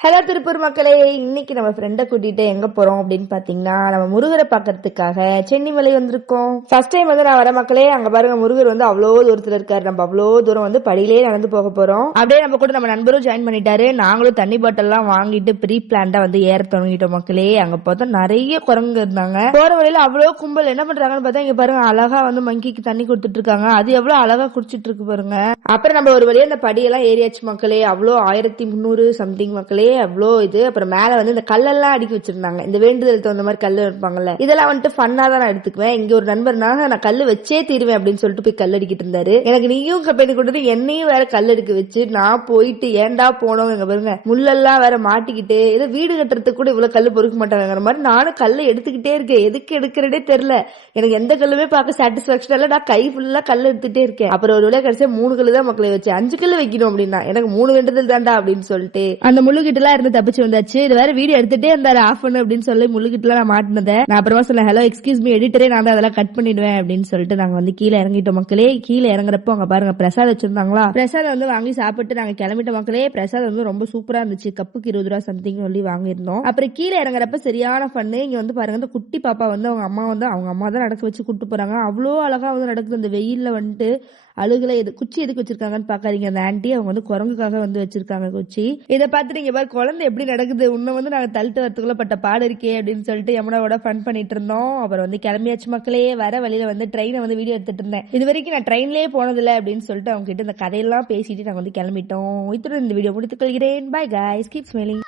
Hello Tiruppur மக்களே, இன்னைக்கு நம்ம ஃப்ரெண்டை கூட்டிட்டு எங்க போறோம் அப்படின்னு பாத்தீங்கன்னா, நம்ம முருகரை பாக்கிறதுக்காக சென்னிமலை வந்திருக்கோம். ஃபர்ஸ்ட் டைம் வந்து நான் வர மக்களே, அங்க பாருங்க முருகர் வந்து அவ்வளோ தூரத்துல இருக்காரு. நம்ம அவ்வளோ தூரம் வந்து படியிலே நடந்து போக போறோம். அப்படியே நம்ம கூட நம்ம நண்பரும் ஜாயின் பண்ணிட்டாரு. நாங்களும் தண்ணி பாட்டில் எல்லாம் வாங்கிட்டு ப்ரீ பிளான்டா வந்து ஏற தொடங்கிட்டோம் மக்களே. அங்க பார்த்தா நிறைய குரங்கு இருந்தாங்க. போற வழியில அவ்வளோ கும்பல் என்ன பண்றாங்கன்னு பார்த்தா, இங்க பாருங்க அழகா வந்து மங்கிக்கு தண்ணி கொடுத்துட்டு இருக்காங்க. அது எவ்வளவு அழகா குடிச்சிட்டு இருக்கு பாருங்க. அப்புறம் நம்ம ஒரு வழியா அந்த படியெல்லாம் ஏறியாச்சு மக்களே. அவ்வளோ 1300 சம்திங் மக்களே, அவ்வளோ இது. அப்புறம் மேல வந்து இந்த கல்லெல்லாம் அடுக்கி வச்சிருந்தாங்க. இந்த வேண்டுதல் தகுந்த மாதிரி கல்லு இருப்பாங்கல்ல, இதெல்லாம் வந்துட்டு ஃபன்னா தான் நான் எடுத்துக்குவேன். இங்க ஒரு நண்பர்னாக நான் கல்லு வச்சே தீருவேன் அப்படின்னு சொல்லிட்டு போய் கல் அடிக்கிட்டு இருந்தாரு. எனக்கு நீயும் கம்பெனி கொடுத்து என்னையும் வேற கல் எடுக்க வச்சு நான் போயிட்டு ஏண்டா போனோம். எங்க பாருங்க முள்ளெல்லாம் வேற மாட்டிக்கிட்டு, ஏதோ வீடு கட்டுறதுக்கு கூட இவ்வளவு கல்லு பொறுக்க மாட்டாங்கிற மாதிரி நானும் கல்லை எடுத்துக்கிட்டே இருக்கேன். எதுக்கு எடுக்கிறதே தெரியல எனக்கு. எந்த கல்லுமே பார்க்க சாட்டிஸ்பாக்சன் இல்ல. நான் கை ஃபுல்லா கல் எடுத்துட்டே இருக்கேன். அப்புறம் ஒரு வேலை கடைசியா 3 கல்லு தான் மக்களை வச்சு 5 கல்லு வைக்கணும் அப்படின்னா, எனக்கு 3 வேண்டுதல் தாண்டா அப்படின்னு சொல்லிட்டு அந்த முள்ளுகிட்ட எல்லாம் இருந்து தப்பிச்சு வந்தாச்சு. இது வேற வீடியோ எடுத்துட்டே இருந்தாரு ஆஃப் பண்ணு அப்படின்னு சொல்லி முள்ளுகிட்ட எல்லாம் நான் மாட்டினதை நான் அப்புறமா சொல்ல, ஹலோ எக்ஸ்கியூஸ் மீ எடிட்டரே, நான் தான் அதெல்லாம் கட் பண்ணிடுவேன் அப்படின்னு சொல்லிட்டு நாங்க வந்து கீழே இறங்கிட்டோம் மக்களே. கீழே இறங்குறப்போ அங்க பாருங்க பிரசாத் வச்சிருந்தாங்களா, பிரசாத் வந்து வாங்கி சாப்பிட்டு நாங்க கிளம்பிட்ட மக்களே. பிரசாத் வந்து ரொம்ப சூப்பரா இருந்துச்சு. கப்புக்கு 20 ரூபா சம்திங் சொல்லி வாங்கியிருந்தோம். அப்புறம் கீழே இறங்குறப்ப சரியான பண்ணு. இங்க வந்து பாருங்க இந்த குட்டி பாப்பா வந்து அவங்க அம்மா தான் நடக்க வச்சு கூட்டு போறாங்க. அவ்வளோ அழகா வந்து நடக்குது. இந்த வெயில்ல வந்துட்டு அழுகுல குச்சி எதுக்கு வச்சிருக்காங்கன்னு பாக்காதீங்க. அந்த ஆன்டி அவங்க வந்து குரங்குக்காக வந்து வச்சிருக்காங்க குச்சி. இதை பார்த்துட்டு நீங்க பாரு குழந்தை எப்படி நடக்குது. உன்ன வந்து நாங்க தள்ளிட்டு வரத்துக்குள்ள பட்ட பாடு இருக்கே அப்படின்னு சொல்லிட்டு யமுனாவோட ஃபன் பண்ணிட்டு இருந்தோம். அப்புறம் வந்து கிளம்பியாச்சு மக்களே. வர வழியில வந்து ட்ரெயினை வந்து வீடியோ எடுத்துட்டு இருந்தேன். இது வரைக்கும் நான் ட்ரெயின்லயே போனதில்லை அப்படின்னு சொல்லிட்டு அவங்க கிட்ட இந்த கதையெல்லாம் பேசிட்டு நாங்க வந்து கிளம்பிட்டோம். இத்துடன் இந்த வீடியோ முடித்துக் கொள்கிறேன். Bye guys, keep smiling.